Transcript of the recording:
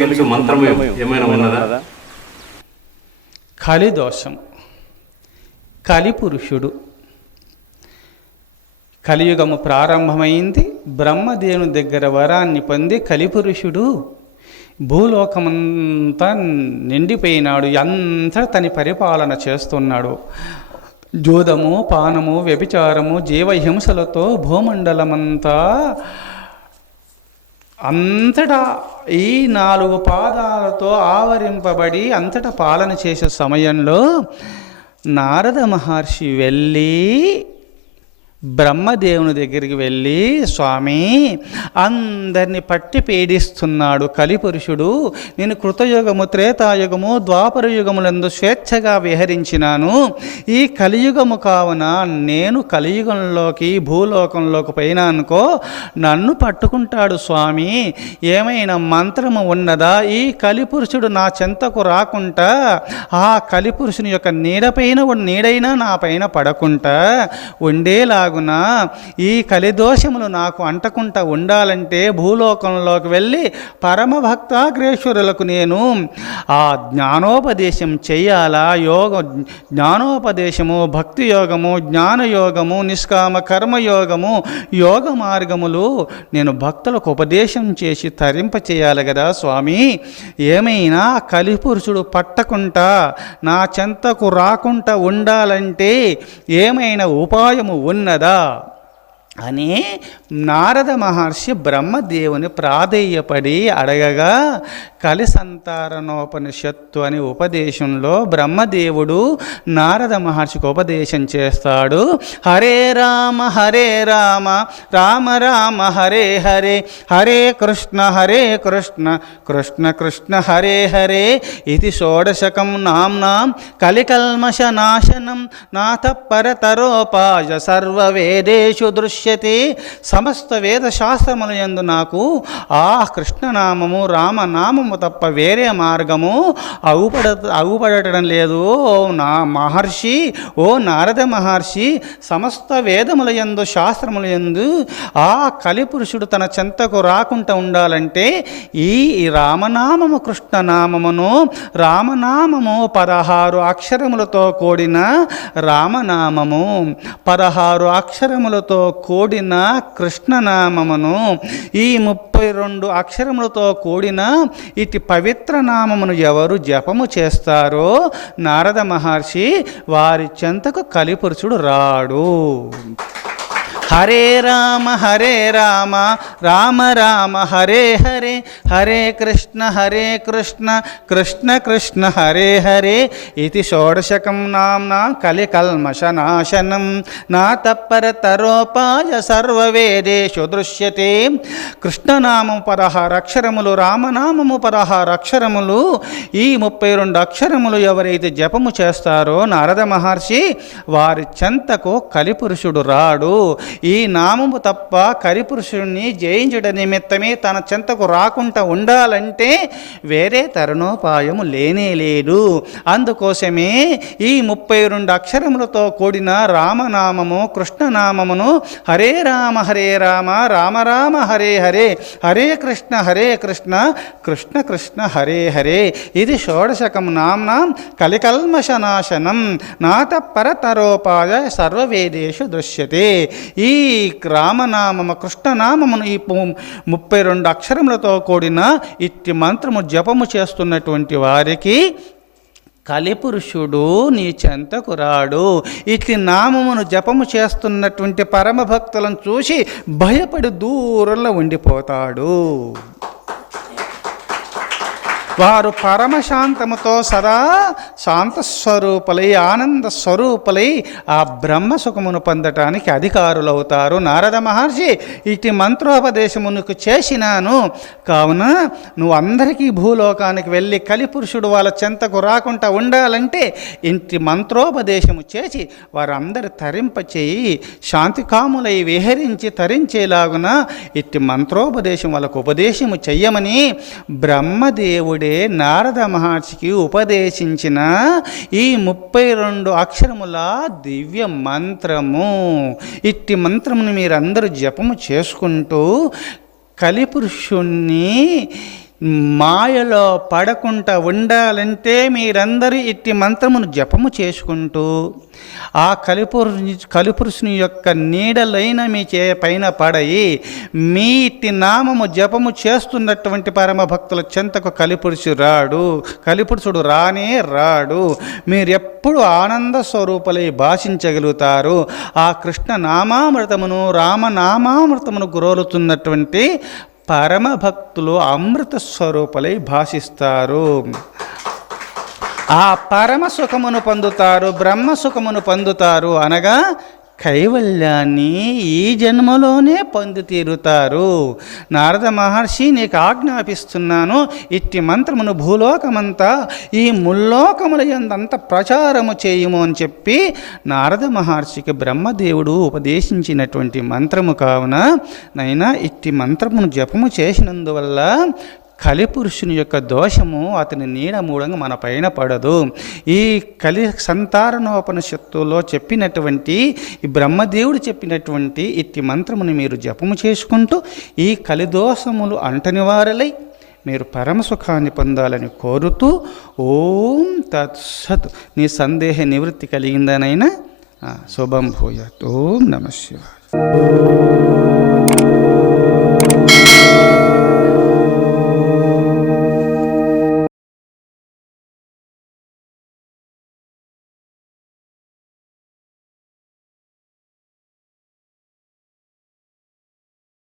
కలిగించే మంత్రం ఏమైనా ఉన్నదా? కలిదోషం. కలిపురుషుడు. కలియుగము ప్రారంభమైంది బ్రహ్మదేవుని దగ్గర వరాన్ని పొంది కలిపురుషుడు. భూలోకమంతా నిండిపోయినాడు అంతా తని పరిపాలన చేస్తున్నాడు. జూదము పానము వ్యభిచారము జీవహింసలతో భూమండలమంతా అంతటా ఈ నాలుగు పాదాలతో ఆవరింపబడి అంతటా పాలన చేసే సమయంలో నారద మహర్షి వెళ్ళి బ్రహ్మదేవుని దగ్గరికి వెళ్ళి స్వామి అందరిని పట్టి పీడిస్తున్నాడు కలిపురుషుడు. నేను కృతయుగము త్రేతాయుగము ద్వాపర యుగములందు స్వేచ్ఛగా విహరించినాను. ఈ కలియుగము కావున నేను కలియుగంలోకి భూలోకంలోకి పోయినా అనుకో నన్ను పట్టుకుంటాడు స్వామి. ఏమైనా మంత్రము ఉన్నదా? ఈ కలిపురుషుడు నా చెంతకు రాకుండా ఆ కలిపురుషుని యొక్క నీడపైన ఉన్న నీడైనా నా పైన పడకుండా ఉండేలాగా ఉండేలాగున ఈ కలిదోషములు నాకు అంటకుండా ఉండాలంటే భూలోకంలోకి వెళ్ళి పరమభక్తాగ్రేశ్వరులకు నేను ఆ జ్ఞానోపదేశం చెయ్యాలా యోగ జ్ఞానోపదేశము భక్తి యోగము జ్ఞానయోగము నిష్కామ కర్మయోగము యోగ మార్గములు నేను భక్తులకు ఉపదేశం చేసి తరింప చేయాలి కదా స్వామి. ఏమైనా కలిపురుషుడు పట్టకుండా నా చెంతకు రాకుండా ఉండాలంటే ఏమైనా ఉపాయము ఉన్నదా? 때마다 అని నారద మహర్షి బ్రహ్మదేవుని ప్రాధేయపడి అడగగా కలిసంతారణోపనిషత్తు అని ఉపదేశంలో బ్రహ్మదేవుడు నారద మహర్షికి ఉపదేశం చేస్తాడు. హరే రామ హరే రామ రామ రామ హరే హరే హరే కృష్ణ హరే కృష్ణ కృష్ణ కృష్ణ హరే హరే ఇది షోడశకం నాంనాం కలికల్మషనాశనం నాథ పరతరోపాయ సర్వవేదేషు పశ్యతి సమస్త వేద శాస్త్రముల యందు నాకు ఆ కృష్ణనామము రామనామము తప్ప వేరే మార్గము అవుపడ అవుపడటం లేదు. ఓ నా మహర్షి ఓ నారద మహర్షి సమస్త వేదముల యందు శాస్త్రముల యందు ఆ కలిపురుషుడు తన చెంతకు రాకుండా ఉండాలంటే ఈ రామనామము కృష్ణనామమును రామనామము పదహారు అక్షరములతో కూడిన రామనామము. పదహారు అక్షరములతో కూడిన కృష్ణనామమును ఈ ముప్పై రెండు అక్షరములతో కూడిన ఇటు పవిత్ర నామమును ఎవరు జపము చేస్తారో నారద మహర్షి వారి చెంతకు కలిపురుషుడు రాడు. హరే రామ హరే రామ రామ రామ హరే హరే హరే కృష్ణ హరే కృష్ణ కృష్ణ కృష్ణ హరే హరే ఇది షోడశకం నామ్నా కలికల్మషనాశనం. నా తప్పరతరోపాయ సర్వవేదేషు దృశ్యతే. కృష్ణనామము పదహారు అక్షరములు రామనామము పదహారు అక్షరములు ఈ ముప్పై రెండు అక్షరములు ఎవరైతే జపము చేస్తారో నారద మహర్షి వారి చెంతకు కలిపురుషుడు రాడు. ఈ నామము తప్ప కరిపురుషుణ్ణి జయించుట నిమిత్తమే తన చెంతకు రాకుండా ఉండాలంటే వేరే తరుణోపాయము లేనే లేదు. అందుకోసమే ఈ ముప్పై రెండు అక్షరములతో కూడిన రామనామము కృష్ణనామమును హరే రామ హరే రామ రామ రామ హరే హరే హరే కృష్ణ హరే కృష్ణ కృష్ణ కృష్ణ హరే హరే. ఇది షోడశకం నామ్నాం కలికల్మషనాశనం. నాత పరతరోపాయ సర్వవేదేషు దృశ్యతే. ఈ ఈ రామనామము కృష్ణనామమును ఈ ముప్పై రెండు అక్షరములతో కూడిన ఇట్టి మంత్రము జపము చేస్తున్నటువంటి వారికి కలిపురుషుడు నీ చెంతకు రాడు. ఇట్టి నామమును జపము చేస్తున్నటువంటి పరమ భక్తులను చూసి భయపడి దూరంలో ఉండిపోతాడు. వారు పరమశాంతముతో సదా శాంతస్వరూపులై ఆనంద స్వరూపులై ఆ బ్రహ్మ సుఖమును పొందటానికి అధికారులవుతారు. నారద మహర్షి ఇటు మంత్రోపదేశమునకు చేసినాను. కావున నువ్వు అందరికీ భూలోకానికి వెళ్ళి కలిపురుషుడు వాళ్ళ చెంతకు రాకుండా ఉండాలంటే ఇంటి మంత్రోపదేశము చేసి వారందరి తరింపచేయి శాంతికాములై విహరించి తరించేలాగున ఇట్టి మంత్రోపదేశం వాళ్ళకు ఉపదేశము చెయ్యమని బ్రహ్మదేవుడి నారద మహర్షికి ఉపదేశించిన ఈ ముప్పై రెండు అక్షరముల దివ్య మంత్రము. ఇట్టి మంత్రమును మీరందరూ జపము చేసుకుంటూ కలిపురుషుణ్ణి మాయలో పడకుండా ఉండాలంటే మీరందరూ ఇట్టి మంత్రమును జపము చేసుకుంటూ ఆ కలిపురుషుని కలిపురుషుని యొక్క నీడలైన మీ చే పైన పడయి మీ ఇట్టి నామము జపము చేస్తున్నటువంటి పరమ భక్తుల చెంతకు కలిపురుషు రాడు కలిపురుషుడు రానే రాడు. మీరెప్పుడు ఆనంద స్వరూపులై భాషించగలుగుతారు. ఆ కృష్ణ నామామృతమును రామనామామృతమును గురోలుతున్నటువంటి పరమ భక్తులు అమృత స్వరూపులై భాషిస్తారు. ఆ పరమ సుఖమును పొందుతారు బ్రహ్మ సుఖమును పొందుతారు అనగా కైవల్యాన్ని ఈ జన్మలోనే పొంది తీరుతారు. నారద మహర్షి నీకు ఆజ్ఞాపిస్తున్నాను ఇట్టి మంత్రమును భూలోకమంతా ఈ ముల్లోకముల ఎందంత ప్రచారము చేయుము అని చెప్పి నారద మహర్షికి బ్రహ్మదేవుడు ఉపదేశించినటువంటి మంత్రము కావున నైనా ఇట్టి మంత్రమును జపము చేసినందువల్ల కలిపురుషుని యొక్క దోషము అతని నీడ మూలంగా మన పైన పడదు. ఈ కలి సంతారణోపనిషత్తులో చెప్పినటువంటి ఈ బ్రహ్మదేవుడు చెప్పినటువంటి ఇట్టి మంత్రముని మీరు జపము చేసుకుంటూ ఈ కలిదోషములు అంటనివారలై మీరు పరమ సుఖాన్ని పొందాలని కోరుతూ ఓం తత్సత్. నీ సందేహ నివృత్తి కలిగిందనైనా శుభం భూయత్. ఓం నమ శివాయ.